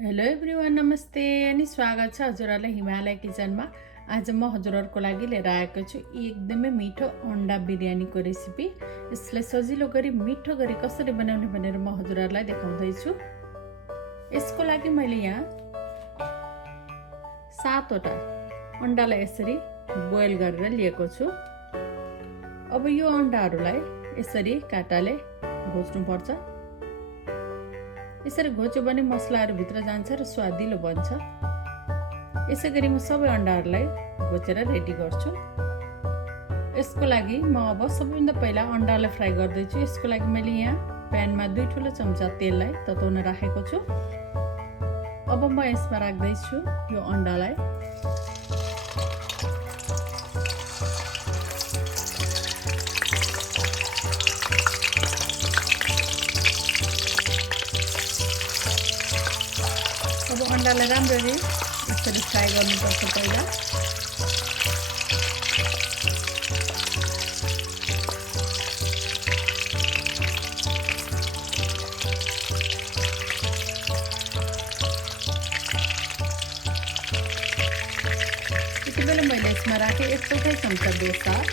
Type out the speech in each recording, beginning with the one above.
Hello everyone, नमस्ते अनि स्वागत छ हजुरहरूलाई हिमालय किचनमा। आज म हजुरहरूको लागि लिएर आएको छु एकदमै मिठो अन्डा बिरयानीको रेसिपी। यसलाई सजिलो गरी मिठो गरी कसरी बनाउने भनेर म हजुरहरूलाई देखाउँदै छु। यसको लागि मैले यहाँ 7वटा अन्डालाई यसरी बोइल गरेर लिएको छु। अब यो अन्डाहरूलाई यसरी काँटाले घोच्नुपर्छ। यसरी घोच्यो भने मसलाहरू भित्र जान्छ र स्वादिलो बन्छ। यसै गरी म सबै अन्डाहरूलाई घोचेर रेडी गर्छु। यसको लागि म अब सबैभन्दा पहिला अन्डालाई फ्राई गर्दैछु। यसको लागि मैले यहाँ प्यानमा 2 ठुलो चम्चा तेललाई तताउन राखेको छु। अब म यसमा राख्दैछु यो अन्डालाई। अब अन्डालाई राम्ररी यसरी फ्राई गर्नुपर्छ पहिला। यति बेला मैले यसमा राखेँ 1/4 चम्चा बेसार,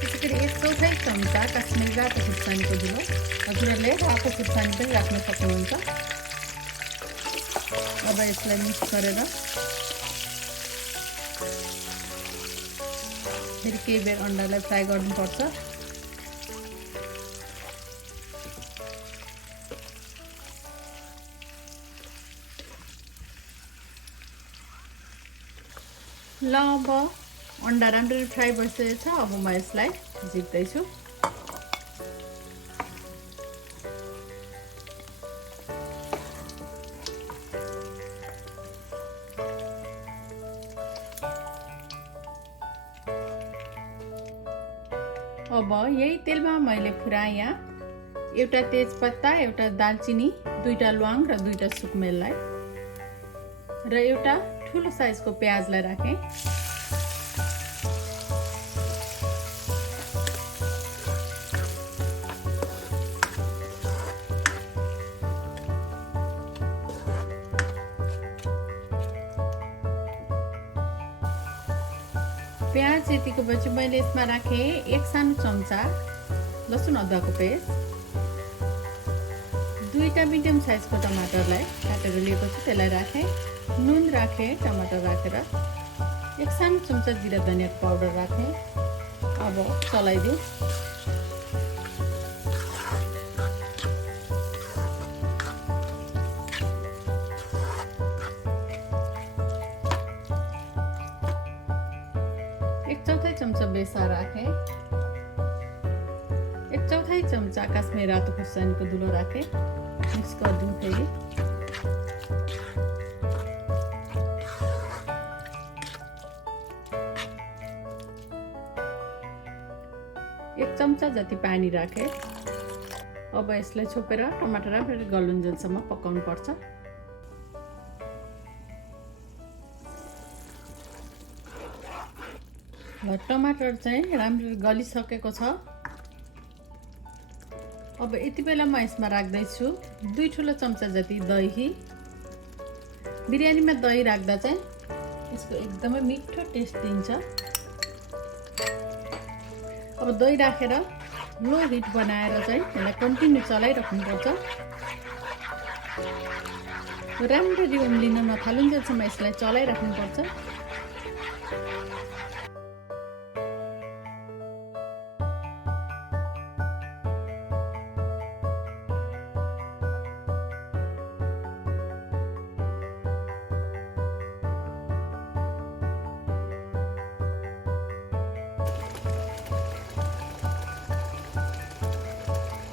त्यसै गरी 1/4 चम्चा काश्मिरी रातो खुर्सानीको धुलो। हजुरहरूले रातो खुर्सानी पनि राख्न सक्नुहुन्छ। अब यसलाई मिक्स गरेर फेरि केही बेर अन्डालाई फ्राई गर्नुपर्छ। ल अब अन्डा राम्ररी फ्राई भइसकेको छ। अब म यसलाई झिक्दैछु। अब यही तेलमा मैले पुरा यहाँ एउटा तेजपत्ता, एउटा दालचिनी, 2टा ल्वाङ र 2टा सुकमेललाई र एउटा ठुलो साइजको प्याजलाई राखेँ। प्याज यतिको पछि मैले यसमा राखेँ 1 सानो चम्चा लसुन अदुवाको पेस्ट, 2टा मिडियम साइजको टमाटरलाई काटेर लिएको छु, त्यसलाई राखेँ। नुन राखेँ टमाटर राखेर, 1 सानो चम्चा जिरा धनियाको पाउडर राखेँ। अब चलाइदिउँ। एक चौथाई चम्चा बेसार राखेँ, 1/4 चम्चा काश्मिरी रातो खुर्सानीको धुलो राखेँ। मिक्स गरिदिउँ फेरि। एक चम्चा जति पानी राखेँ। अब यसलाई छोपेर टमाटर राम्ररी गलुन्जेलसम्म पकाउनु पर्छ। टमाटर चाहिँ राम्ररी गलिसकेको छ। अब यति बेला म यसमा राख्दैछु 2 ठुलो चम्चा जति दही। बिरयानीमा दही राख्दा चाहिँ यसको एकदमै मिठो टेस्ट दिन्छ। अब दही राखेर लो हिट बनाएर चाहिँ यसलाई कन्टिन्यू चलाइराख्नुपर्छ। राम्ररी उम्लिन नथालुन्जेलसम्म यसलाई चलाइराख्नुपर्छ।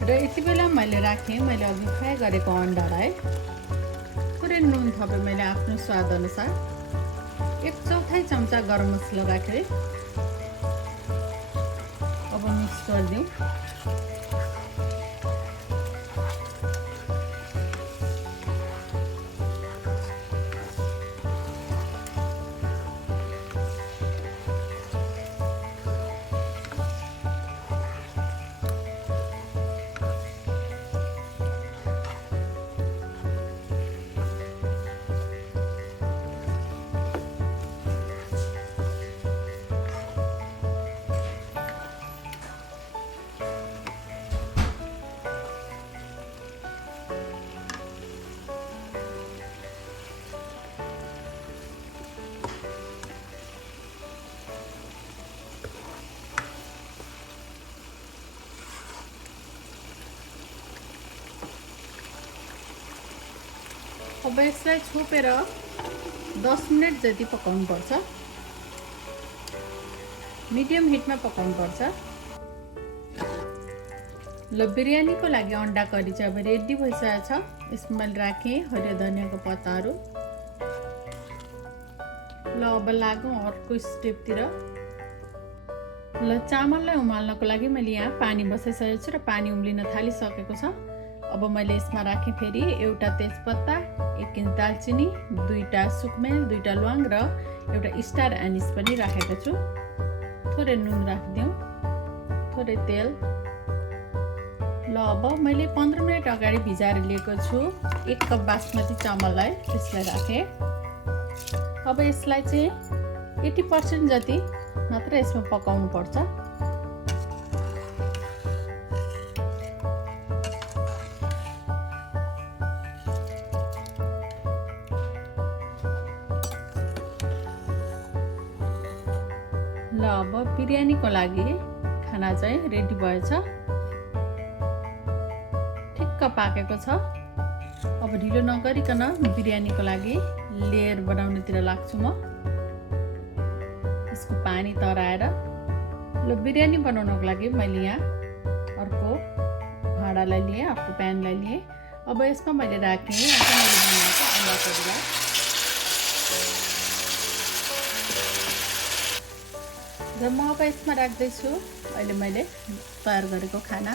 र यति बेला मैले राखेँ मैले अघि फ्राई गरेको अन्डालाई। थोरै नुन थपेँ मैले आफ्नो स्वाद अनुसार। 1/4 चम्चा गरम मसला राखेँ। अब मिक्स गरिदिउँ। अब यसलाई छोपेर 10 मिनेट जति पकाउनु पर्छ। मिडियम हिटमा पकाउनु पर्छ। ल बिरयानीको लागि अन्डा करी चाहिँ अब रेडी भइसकेको छ। यसमा मैले राखेँ हरियो धनियाको पत्ताहरू। ल अब लागौँ अर्को स्टेपतिर। ल चामललाई उमाल्नको लागि मैले यहाँ पानी बसाइसकेको छु र पानी उम्लिन थालिसकेको छ। अब मैले यसमा राखेँ फेरि एउटा तेजपत्ता, 1 इंच दालचिनी, 2टा सुकमेल, 2टा ल्वाङ र एउटा स्टार एनिस पनि राखेको छु। थोरै नुन राखिदिउँ, थोरै तेल। ल अब मैले 15 मिनट अगाडि भिजाएर लिएको छु 1 कप बासमती चामललाई, त्यसलाई राखेँ। अब यसलाई चाहिँ 80% जति मात्र यसमा पकाउनु पर्छ। ल अब बिरयानीको लागि खाना चाहिँ रेडी भएछ। ठिक्क पाकेको छ। अब ढिलो नगरिकन बिरयानीको लागि लेयर बनाउनेतिर लाग्छु म। यसको पानी तराएर ल बिरयानी बनाउनको लागि मैले यहाँ अर्को भाँडालाई लिएँ, अर्को प्यानलाई लिएँ। अब यसमा मैले राखेँ अन्डा करी। र म अब यसमा राख्दैछु अहिले मैले तयार गरेको खाना।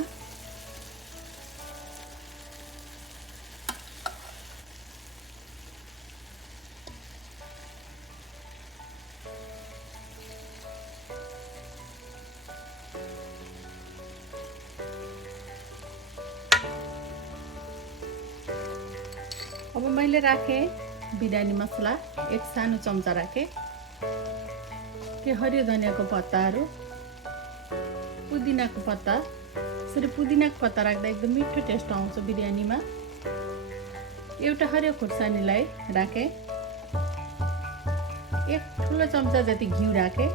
अब मैले राखेँ बिरयानी मसला, 1 सानो चम्चा राखेँ। के हरियो धनियाको पत्ताहरू, पुदिनाको पत्ता। यसरी पुदिनाको पत्ता राख्दा एकदम मिठो टेस्ट आउँछ बिरयानीमा। एउटा हरियो खुर्सानीलाई राखेँ। 1 ठुलो चम्चा जति घिउ राखेँ।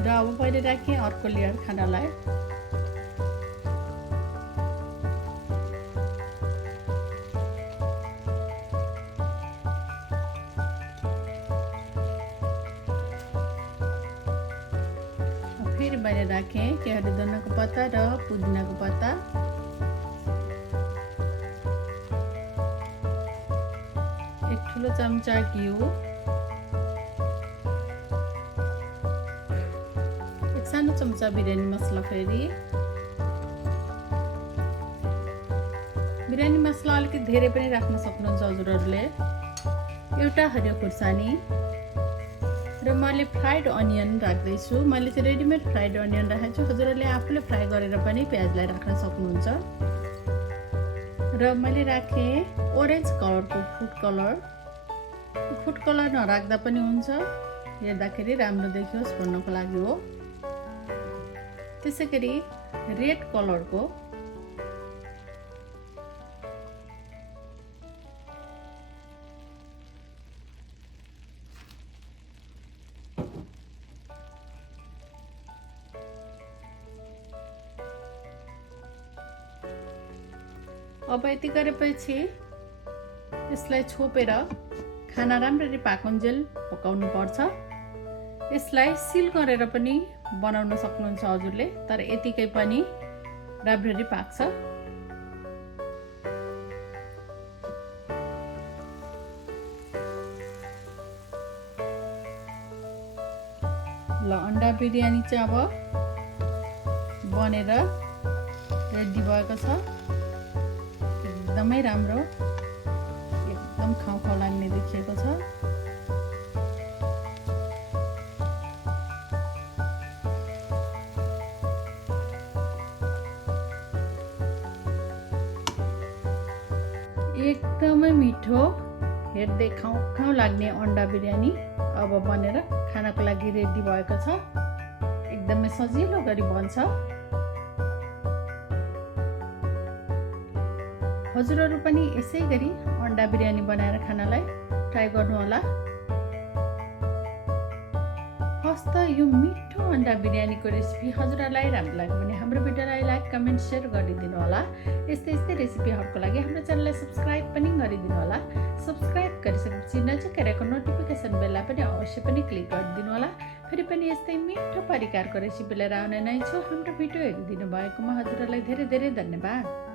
र अब मैले राखेँ अर्को लेयर खानालाई। फेरि मैले राखेँ कि हरियो धनियाको पत्ता र पुदिनाको पत्ता। एक ठुलो चम्चा घिउ, 1 सानो चम्चा बिरयानी मसला। फेरि बिरयानी मसला अलिकति धेरै पनि राख्न सक्नुहुन्छ हजुरहरूले। एउटा हरियो खुर्सानी र मैले फ्राइड अनियन राख्दैछु। मैले चाहिँ रेडिमेड फ्राइड अनियन राखेको छु। हजुरहरूले आफूले फ्राई गरेर पनि प्याजलाई राख्न सक्नुहुन्छ। र मैले राखेँ ओरेन्ज कलरको फुड कलर। फुड कलर नराख्दा पनि हुन्छ, हेर्दाखेरि राम्रो देखियोस् भन्नको लागि हो। त्यसै गरी रेड कलरको अब यति गरेपछि यसलाई छोपेर खाना राम्ररी पाकुन्जेल पकाउनु पर्छ। यसलाई सिल गरेर पनि बनाउन सक्नुहुन्छ हजुरले, तर यतिकै पनि राम्ररी पाक्छ। ल अन्डा बिरयानी चाहिँ अब बनेर रेडी भएको छ। एकदमै राम्रो, एकदम खाउ खाउ लाग्ने देखिएको छ। एकदमै मिठो, हेर्दै खाउ खाउ लाग्ने अन्डा बिरयानी अब बनेर खानको लागि रेडी भएको छ। एकदमै सजिलो गरी बन्छ। हजुरहरू पनि यसै गरी अन्डा बिरयानी बनाएर खानलाई ट्राई गर्नु होला। हस् हवस् त यो मिठो अन्डा बिरयानीको रेसिपी हजुरहरूलाई राम्रो लाग्यो भने हाम्रो भिडियोलाई लाइक कमेन्ट सेयर गरिदिनु होला। यस्तै यस्तै रेसिपीहरूको लागि हाम्रो च्यानललाई सब्सक्राइब पनि गरिदिनु होला। सब्सक्राइब गरिसकेपछि नजिकै रहेको नोटिफिकेसन बेललाई पनि अवश्य पनि क्लिक गरिदिनु होला। फेरि पनि यस्तै मिठो परिकारको रेसिपी लिएर आउने नै छु। हाम्रो भिडियो हेरिदिनु भएकोमा हजुरहरूलाई धेरै धेरै धन्यवाद।